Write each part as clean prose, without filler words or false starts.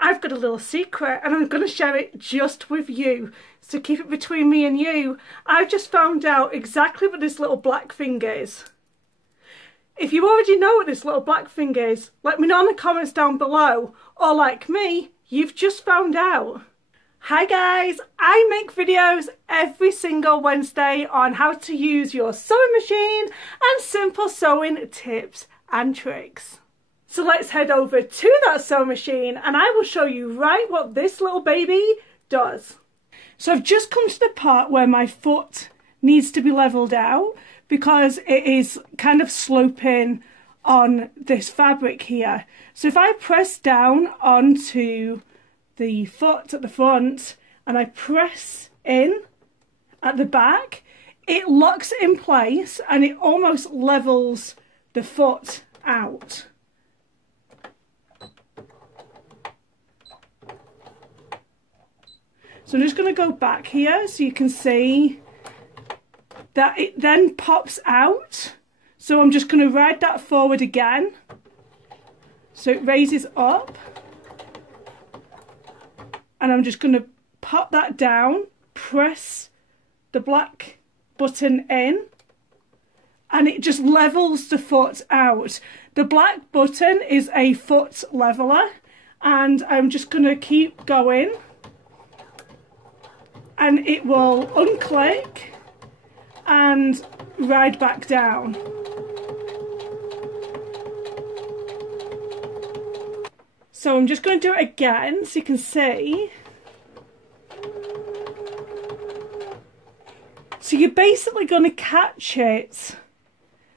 I've got a little secret and I'm going to share it just with you. So keep it between me and you. I've just found out exactly what this little black thing is. If you already know what this little black thing is, let me know in the comments down below. Or like me, you've just found out. Hi guys, I make videos every single Wednesday on how to use your sewing machine and simple sewing tips and tricks. So let's head over to that sewing machine and I will show you right what this little baby does. So I've just come to the part where my foot needs to be levelled out because it is kind of sloping on this fabric here. So if I press down onto the foot at the front and I press in at the back, it locks in place and it almost levels the foot out. So I'm just going to go back here so you can see that it then pops out. So I'm just going to ride that forward again. So it raises up. And I'm just going to pop that down, press the black button in, and it just levels the foot out. The black button is a foot leveler, and I'm just going to keep going, and it will unclick and ride back down. So I'm just going to do it again so you can see. So you're basically going to catch it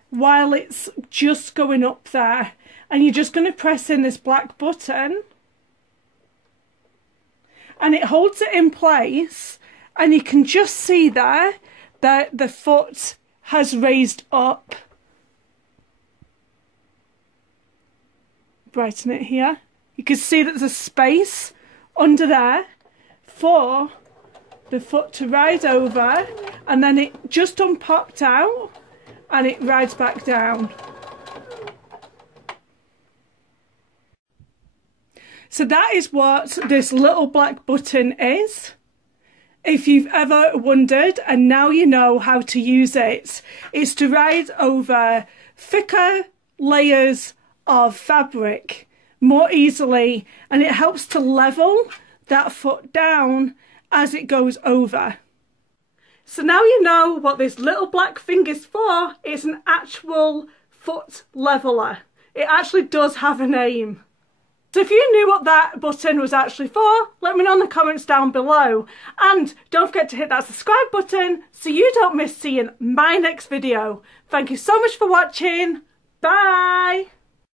while it's just going up there. And you're just going to press in this black button. And it holds it in place. And you can just see there that the foot has raised up. Brighten it here. You can see that there's a space under there for the foot to ride over, and then it just unpopped out and it rides back down. So that is what this little black button is. If you've ever wondered, and now you know how to use it, it's to ride over thicker layers of fabric more easily, and it helps to level that foot down as it goes over. So now you know what this little black thing is for. It's an actual foot leveler. It actually does have a name. So if you knew what that button was actually for, let me know in the comments down below. And don't forget to hit that subscribe button so you don't miss seeing my next video. Thank you so much for watching. Bye!